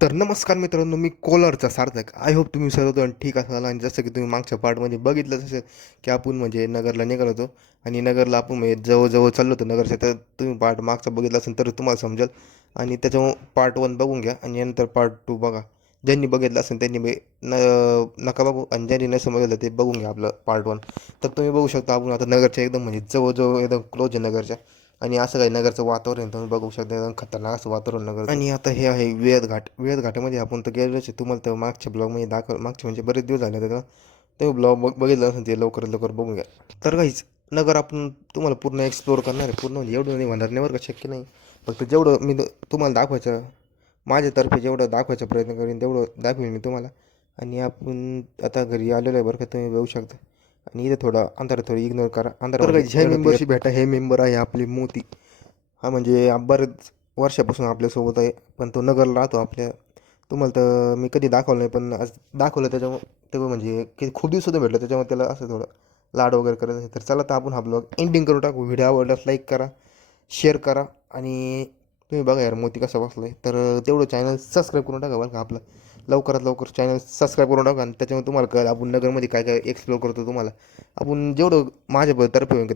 तर नमस्कार मित्रांनो, मी कोलारचा सार्थक. आय होप तुम्ही सर्वजण ठीक असाल. आणि जसं की तुम्ही मागच्या पार्टमध्ये बघितलंच असेल की आपण म्हणजे नगरला निघालो होतो आणि नगरला आपण म्हणजे जवळजवळ चाललो होतो नगरच्या. तर तुम्ही पार्ट मागचा बघितला असेल तर तुम्हाला समजेल. आणि त्याच्यामुळं पार्ट 1 बघून घ्या आणि नंतर पार्ट 2 बघा. ज्यांनी बघितलं असेल त्यांनी नका बघू, आणि ज्यांनी नसेल बघितलं ते बघून घ्या आपलं पार्ट 1. तर तुम्ही बघू शकता आपण आता नगरच्या एकदम म्हणजे जवळजवळ एकदम क्लोज आहे नगरच्या. आणि असं काही नगरचं वातावरण तुम्ही बघू शकता, एकदम खतरनाक असं वातावरण नगरचं. आणि आता हे आहे वेळत घाट. वेळत घाटामध्ये आपण तर गेलोच आहे. तुम्हाला तर मागच्या ब्लॉगमध्ये मागचे म्हणजे बरेच दिवस झाले होते. ते ब्लॉग बघितलं असेल ते लवकरात लवकर बघून घ्या. तर काहीच नगर आपण तुम्हाला पूर्ण एक्सप्लोअर करणार आहे. पूर्ण म्हणजे एवढं नाही म्हणणार नाही बरं का, शक्य नाही. फक्त जेवढं मी तुम्हाला दाखवायचं, माझ्यातर्फे जेवढं दाखवायचा प्रयत्न करेन तेवढं दाखवेन मी तुम्हाला. आणि आपण आता घरी आलेलो आहे बरं का, तुम्ही बघू शकता. आणि इथे थोडा अंधार, थोडी इग्नोर करा अंधार. तर काही हे मेंबरशिप भेटा, हे मेंबर आहे आपले मोती. हा म्हणजे बरेच वर्षापासून आपल्यासोबत आहे, पण तो नगरला राहतो आपल्या. तुम्हाला तर मी कधी दाखवलं नाही, पण आज दाखवलं. त्याच्यामुळे तेव्हा म्हणजे की खूप दिवसातून भेटलं, त्याच्यामुळे त्याला असं थोडं लाड वगैरे करत आहे. तर चला तर आपण हा ब्लॉग एंडिंग करू टाकू. व्हिडिओ आवडल्यास लाईक करा, शेअर करा. आणि तुम्ही बघा यार मोती कसा बसला आहे. तर तेवढं चॅनल सबस्क्राईब करून टाका बरं का आपलं. लवकरात लवकर चॅनल सबस्क्राईब करून टाका आणि त्याच्यामुळे तुम्हाला कळेल आपण नगरमध्ये काय काय एक्सप्लोर करतो. तुम्हाला आपण जेवढं माझ्या तर्फे होईल तेवढं